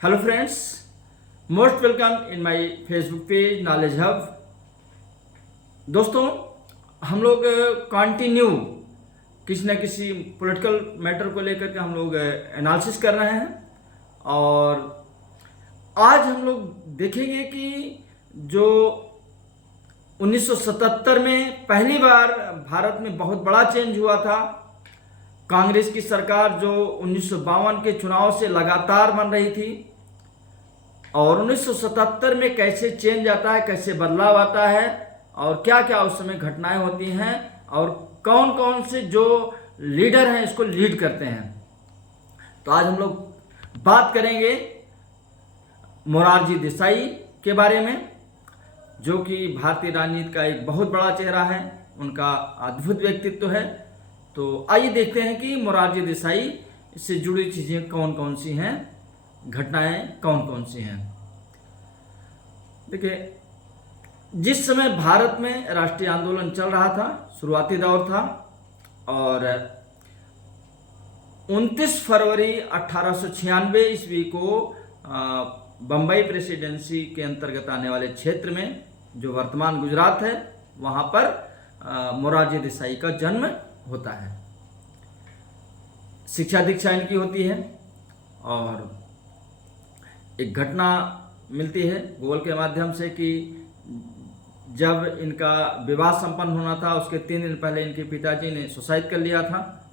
Hello friends, most welcome in my Facebook page knowledge hub. दोस्तों, हम लोग continue किसी न किसी पॉलिटिकल मैटर को लेकर के हम लोग एनालिसिस कर रहे हैं और आज हम लोग देखेंगे कि जो 1977 में पहली बार भारत में बहुत बड़ा चेंज हुआ था। कांग्रेस की सरकार जो 1952 के चुनाव से लगातार बन रही थी और 1977 में कैसे चेंज आता है, कैसे बदलाव आता है और क्या क्या उस समय घटनाएं होती हैं और कौन कौन से जो लीडर हैं इसको लीड करते हैं। तो आज हम लोग बात करेंगे मोरारजी देसाई के बारे में, जो कि भारतीय राजनीति का एक बहुत बड़ा चेहरा है, उनका अद्भुत व्यक्तित्व है। तो आइए देखते हैं कि मोरारजी देसाई से जुड़ी चीज़ें कौन कौन सी हैं, घटनाएं कौन कौन सी हैं। देखिए, जिस समय भारत में राष्ट्रीय आंदोलन चल रहा था, शुरुआती दौर था और 29 फरवरी 1896 ईस्वी को बम्बई प्रेसिडेंसी के अंतर्गत आने वाले क्षेत्र में, जो वर्तमान गुजरात है, वहाँ पर मोरारजी देसाई का जन्म होता है। शिक्षा दीक्षा इनकी होती है और एक घटना मिलती है गूगल के माध्यम से कि जब इनका विवाह संपन्न होना था उसके 3 दिन पहले इनके पिताजी ने सुसाइड कर लिया था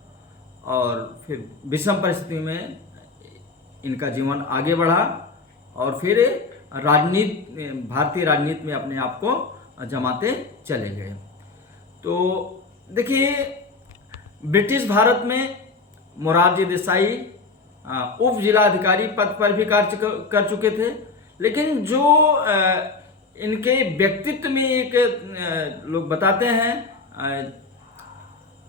और फिर विषम परिस्थिति में इनका जीवन आगे बढ़ा और फिर भारतीय राजनीति में अपने आप को जमाते चले गए। तो देखिए, ब्रिटिश भारत में मोरारजी देसाई उप जिलाधिकारी पद पर भी कार्य कर चुके थे, लेकिन जो इनके व्यक्तित्व में एक लोग बताते हैं,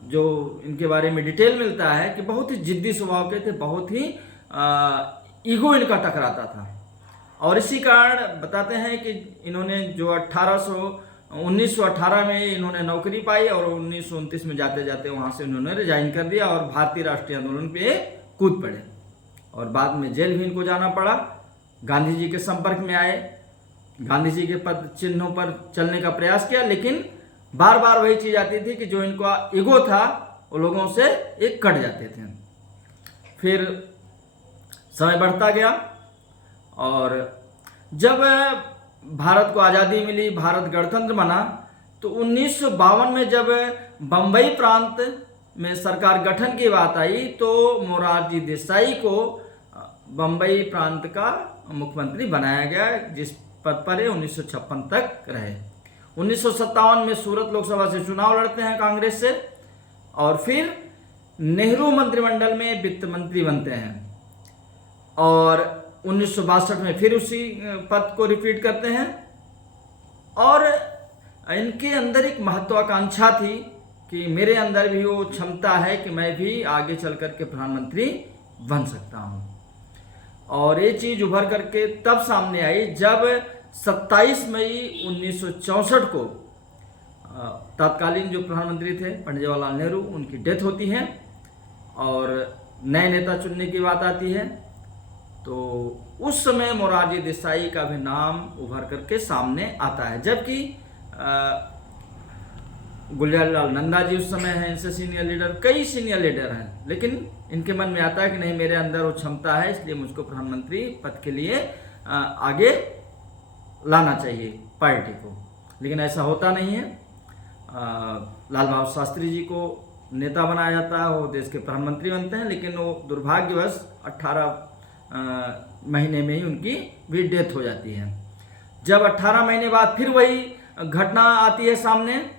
जो इनके बारे में डिटेल मिलता है कि बहुत ही जिद्दी स्वभाव के थे, बहुत ही ईगो इनका टकराता था और इसी कारण बताते हैं कि इन्होंने जो 1918 में इन्होंने नौकरी पाई और 1929 में जाते जाते वहाँ से उन्होंने रिजाइन कर दिया और भारतीय राष्ट्रीय आंदोलन पे कूद पड़े और बाद में जेल भी इनको जाना पड़ा। गांधी जी के संपर्क में आए, गांधी जी के पद चिन्हों पर चलने का प्रयास किया, लेकिन बार बार वही चीज आती थी कि जो इनका ईगो था वो लोगों से एक कट जाते थे। फिर समय बढ़ता गया और जब भारत को आज़ादी मिली, भारत गणतंत्र बना, तो 1952 में जब बम्बई प्रांत में सरकार गठन की बात आई तो मोरारजी देसाई को बम्बई प्रांत का मुख्यमंत्री बनाया गया, जिस पद पर 1956 तक रहे। 1957 में सूरत लोकसभा से चुनाव लड़ते हैं कांग्रेस से और फिर नेहरू मंत्रिमंडल में वित्त मंत्री बनते हैं और 1962 में फिर उसी पद को रिपीट करते हैं और इनके अंदर एक महत्वाकांक्षा थी कि मेरे अंदर भी वो क्षमता है कि मैं भी आगे चल करके प्रधानमंत्री बन सकता हूँ। और ये चीज़ उभर करके तब सामने आई जब 27 मई 1964 को तत्कालीन जो प्रधानमंत्री थे पंडित जवाहरलाल नेहरू, उनकी डेथ होती है और नए नेता चुनने की बात आती है। तो उस समय मोरारजी देसाई का भी नाम उभर करके सामने आता है, जबकि गुलजारीलाल नंदा जी उस समय हैं, इनसे सीनियर लीडर, कई सीनियर लीडर हैं, लेकिन इनके मन में आता है कि नहीं, मेरे अंदर वो क्षमता है, इसलिए मुझको प्रधानमंत्री पद के लिए आगे लाना चाहिए पार्टी को। लेकिन ऐसा होता नहीं है। लाल बहादुर शास्त्री जी को नेता बनाया जाता है, वो देश के प्रधानमंत्री बनते हैं, लेकिन वो दुर्भाग्यवश 18 महीने में ही उनकी भी डेथ हो जाती है। जब 18 महीने बाद फिर वही घटना आती है सामने,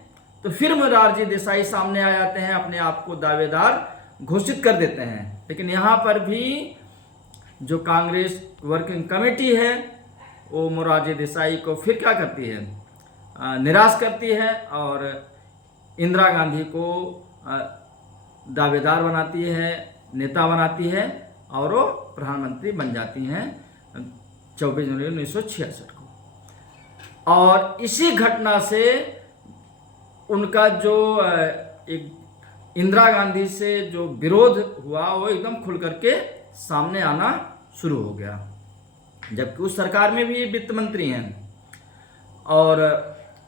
तो फिर मोरारजी देसाई सामने आ जाते हैं, अपने आप को दावेदार घोषित कर देते हैं। लेकिन यहाँ पर भी जो कांग्रेस वर्किंग कमेटी है वो मोरारजी देसाई को फिर क्या करती है, निराश करती है और इंदिरा गांधी को दावेदार बनाती है, नेता बनाती है और वो प्रधानमंत्री बन जाती हैं 24 जनवरी 1966 को। और इसी घटना से उनका जो एक इंदिरा गांधी से जो विरोध हुआ वो एकदम खुल करके सामने आना शुरू हो गया। जबकि उस सरकार में भी ये वित्त मंत्री हैं। और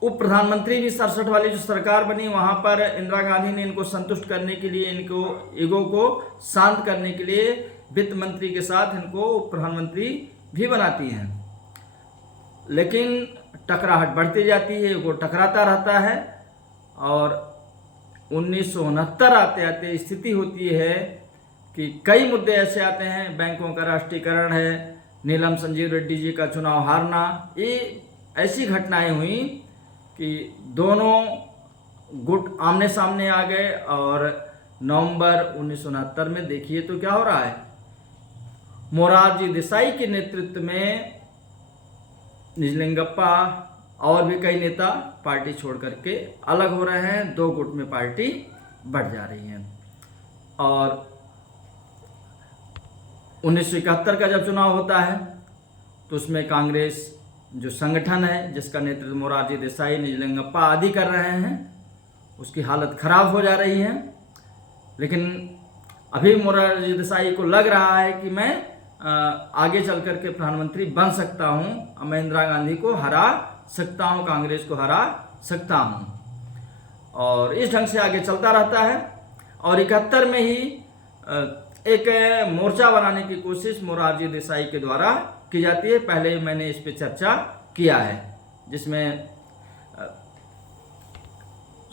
उप प्रधानमंत्री भी 67 वाली जो सरकार बनी वहाँ पर इंदिरा गांधी ने इनको संतुष्ट करने के लिए, इनको ईगो को शांत करने के लिए वित्त मंत्री के साथ इनको उप प्रधानमंत्री भी बनाती हैं। लेकिन टकराहट बढ़ती जाती है, वो टकराता रहता है। और 1969 आते आते स्थिति होती है कि कई मुद्दे ऐसे आते हैं, बैंकों का राष्ट्रीयकरण है, नीलम संजीव रेड्डी जी का चुनाव हारना, ये ऐसी घटनाएं हुई कि दोनों गुट आमने सामने आ गए। और नवंबर 1969 में देखिए तो क्या हो रहा है, मोरारजी देसाई के नेतृत्व में निजलिंगप्पा और भी कई नेता पार्टी छोड़ करके अलग हो रहे हैं, दो गुट में पार्टी बढ़ जा रही है। और 1971 का जब चुनाव होता है तो उसमें कांग्रेस जो संगठन है, जिसका नेतृत्व मोरारजी देसाई, निजलिंगप्पा आदि कर रहे हैं, उसकी हालत खराब हो जा रही है। लेकिन अभी मोरारजी देसाई को लग रहा है कि मैं आगे चल करके प्रधानमंत्री बन सकता हूँ, मैं इंदिरा गांधी को हरा सकता हूँ, कांग्रेस को हरा सकता हूँ। और इस ढंग से आगे चलता रहता है। और 71 में ही एक मोर्चा बनाने की कोशिश मोरारजी देसाई के द्वारा की जाती है। पहले मैंने इस पे चर्चा किया है, जिसमें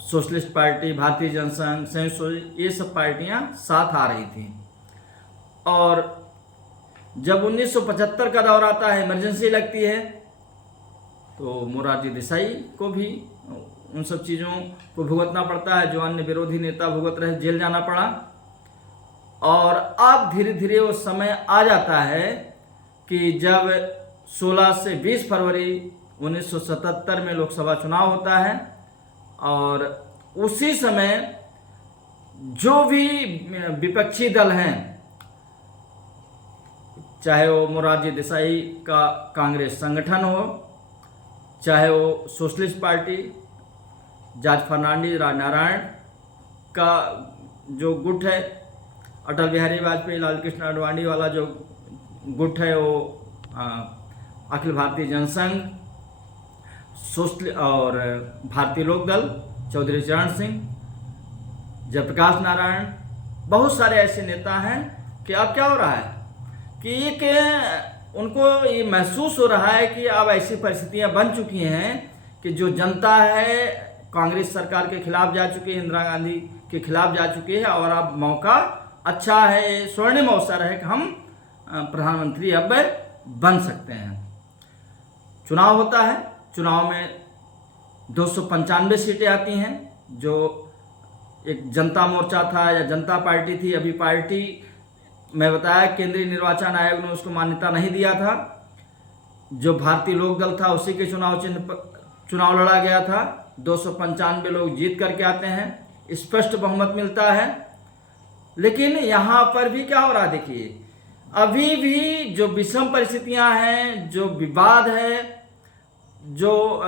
सोशलिस्ट पार्टी, भारतीय जनसंघ, संयुक्त, ये सब पार्टियां साथ आ रही थी। और जब 1975 का दौर आता है, इमरजेंसी लगती है, तो मोरारजी देसाई को भी उन सब चीज़ों को भुगतना पड़ता है जो अन्य विरोधी नेता भुगत रहे, जेल जाना पड़ा। और अब धीरे धीरे वो समय आ जाता है कि जब 16 से 20 फरवरी 1977 में लोकसभा चुनाव होता है। और उसी समय जो भी विपक्षी दल हैं, चाहे वो मोरारजी देसाई का कांग्रेस संगठन हो, चाहे वो सोशलिस्ट पार्टी, जॉर्ज फर्नांडिस, राजनारायण का जो गुट है, अटल बिहारी वाजपेयी, लाल कृष्ण आडवाणी वाला जो गुट है, वो अखिल भारतीय जनसंघ, सोशल और भारतीय लोकदल, चौधरी चरण सिंह, जयप्रकाश नारायण, बहुत सारे ऐसे नेता हैं कि अब क्या हो रहा है कि एक उनको ये महसूस हो रहा है कि अब ऐसी परिस्थितियां बन चुकी हैं कि जो जनता है कांग्रेस सरकार के खिलाफ जा चुकी है, इंदिरा गांधी के खिलाफ जा चुकी है। और अब मौका अच्छा है, स्वर्णिम अवसर है कि हम प्रधानमंत्री अब बन सकते हैं। चुनाव होता है, चुनाव में 295 सीटें आती हैं, जो एक जनता मोर्चा था या जनता पार्टी थी। अभी पार्टी मैं बताया केंद्रीय निर्वाचन आयोग ने उसको मान्यता नहीं दिया था। जो भारतीय लोकदल था उसी के चुनाव चिन्ह पर चुनाव लड़ा गया था। 295 लोग जीत करके आते हैं, स्पष्ट बहुमत मिलता है। लेकिन यहाँ पर भी क्या हो रहा है, देखिए अभी भी जो विषम परिस्थितियां हैं, जो विवाद है, जो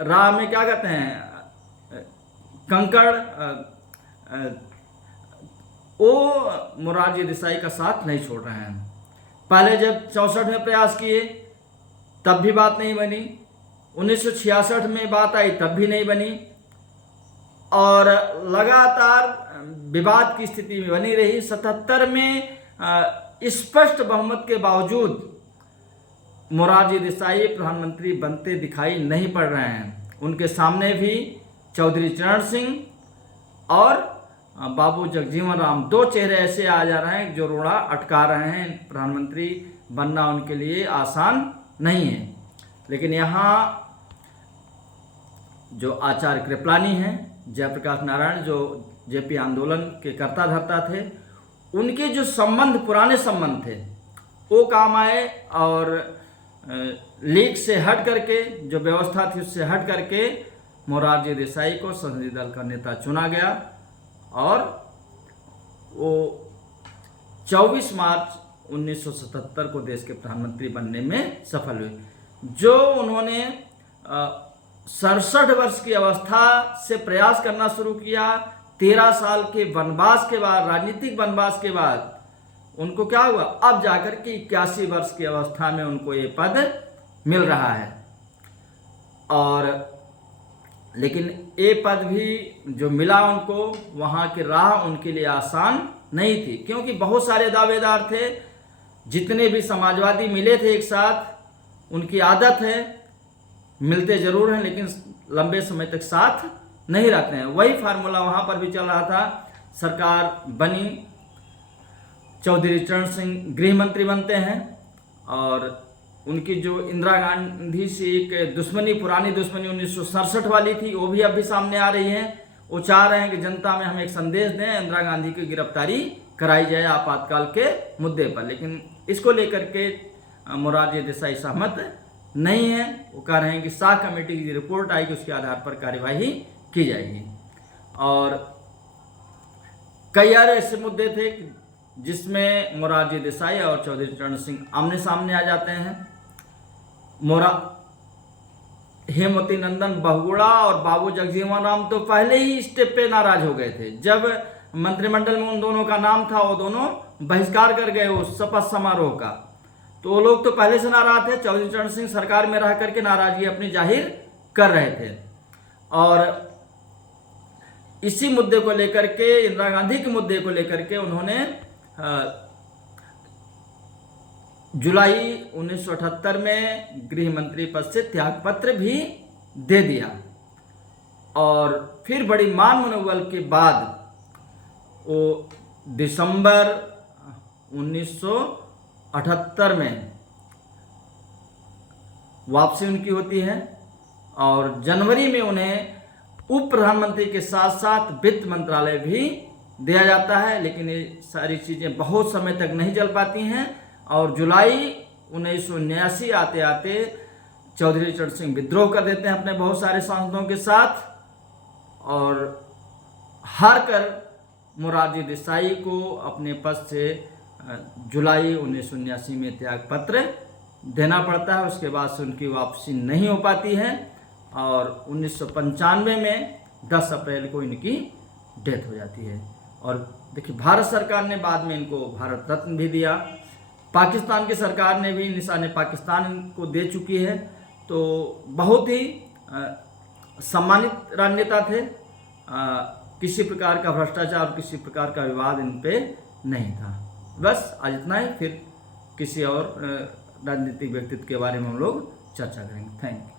राह में क्या कहते हैं कंकड़, वो मोरारजी देसाई का साथ नहीं छोड़ रहे हैं। पहले जब 64 में प्रयास किए तब भी बात नहीं बनी, 1966 में बात आई तब भी नहीं बनी, और लगातार विवाद की स्थिति में बनी रही। 77 में स्पष्ट बहुमत के बावजूद मोरारजी देसाई प्रधानमंत्री बनते दिखाई नहीं पड़ रहे हैं। उनके सामने भी चौधरी चरण सिंह और बाबू जगजीवन राम, दो चेहरे ऐसे आ जा रहे हैं जो रोड़ा अटका रहे हैं। प्रधानमंत्री बनना उनके लिए आसान नहीं है। लेकिन यहाँ जो आचार्य कृपलानी हैं, जयप्रकाश नारायण जो जेपी आंदोलन के कर्ता धर्ता थे, उनके जो संबंध, पुराने संबंध थे, वो काम आए। और लीग से हट करके, जो व्यवस्था थी उससे हट करके मोरारजी देसाई को संसदीय दल का नेता चुना गया। और वो 24 मार्च 1977 को देश के प्रधानमंत्री बनने में सफल हुए। जो उन्होंने 67 वर्ष की अवस्था से प्रयास करना शुरू किया, 13 साल के वनवास के बाद, राजनीतिक वनवास के बाद उनको क्या हुआ, अब जाकर के 81 वर्ष की अवस्था में उनको ये पद मिल रहा है। और लेकिन ये पद भी जो मिला उनको, वहाँ की राह उनके लिए आसान नहीं थी, क्योंकि बहुत सारे दावेदार थे। जितने भी समाजवादी मिले थे एक साथ, उनकी आदत है मिलते जरूर हैं लेकिन लंबे समय तक साथ नहीं रहते हैं। वही फार्मूला वहाँ पर भी चल रहा था। सरकार बनी, चौधरी चरण सिंह गृह मंत्री बनते हैं, और उनकी जो इंदिरा गांधी से एक दुश्मनी, पुरानी दुश्मनी 1967 वाली थी, वो भी अभी सामने आ रही है। वो चाह रहे हैं कि जनता में हम एक संदेश दें, इंदिरा गांधी की गिरफ्तारी कराई जाए आपातकाल के मुद्दे पर। लेकिन इसको लेकर के मोरारजी देसाई सहमत नहीं है। वो कह रहे हैं कि शाह कमेटी की रिपोर्ट आएगी, उसके आधार पर कार्यवाही की जाएगी। और कई और ऐसे मुद्दे थे जिसमें मोरारजी देसाई और चौधरी चरण सिंह आमने सामने आ जाते हैं। हेमवती नंदन बहुगुणा और बाबू जगजीवन राम तो पहले ही स्टेप पे नाराज हो गए थे। जब मंत्रिमंडल में उन दोनों का नाम था, वो दोनों बहिष्कार कर गए उस शपथ समारोह का, तो वो लोग तो पहले से नाराज थे। चौधरी चरण सिंह सरकार में रह करके नाराजगी अपनी जाहिर कर रहे थे। और इसी मुद्दे को लेकर के, इंदिरा गांधी के मुद्दे को लेकर के उन्होंने जुलाई 1978 में गृह मंत्री पद से त्यागपत्र भी दे दिया। और फिर बड़ी मान मनोबल के बाद वो दिसंबर 1978 में वापसी उनकी होती है, और जनवरी में उन्हें उप प्रधानमंत्री के साथ साथ वित्त मंत्रालय भी दिया जाता है। लेकिन ये सारी चीज़ें बहुत समय तक नहीं चल पाती हैं, और जुलाई 1979 आते आते चौधरी चरण सिंह विद्रोह कर देते हैं अपने बहुत सारे सांसदों के साथ, और हार कर मोरारजी देसाई को अपने पद से जुलाई 1979 में त्यागपत्र देना पड़ता है। उसके बाद से उनकी वापसी नहीं हो पाती है, और 1995 में 10 अप्रैल को इनकी डेथ हो जाती है। और देखिए, भारत सरकार ने बाद में इनको भारत रत्न भी दिया। पाकिस्तान की सरकार ने भी निशान पाकिस्तान को दे चुकी है। तो बहुत ही सम्मानित राजनेता थे। किसी प्रकार का भ्रष्टाचार, किसी प्रकार का विवाद इन पे नहीं था। बस आज इतना ही, फिर किसी और राजनीतिक व्यक्तित्व के बारे में हम लोग चर्चा करेंगे। Thank you.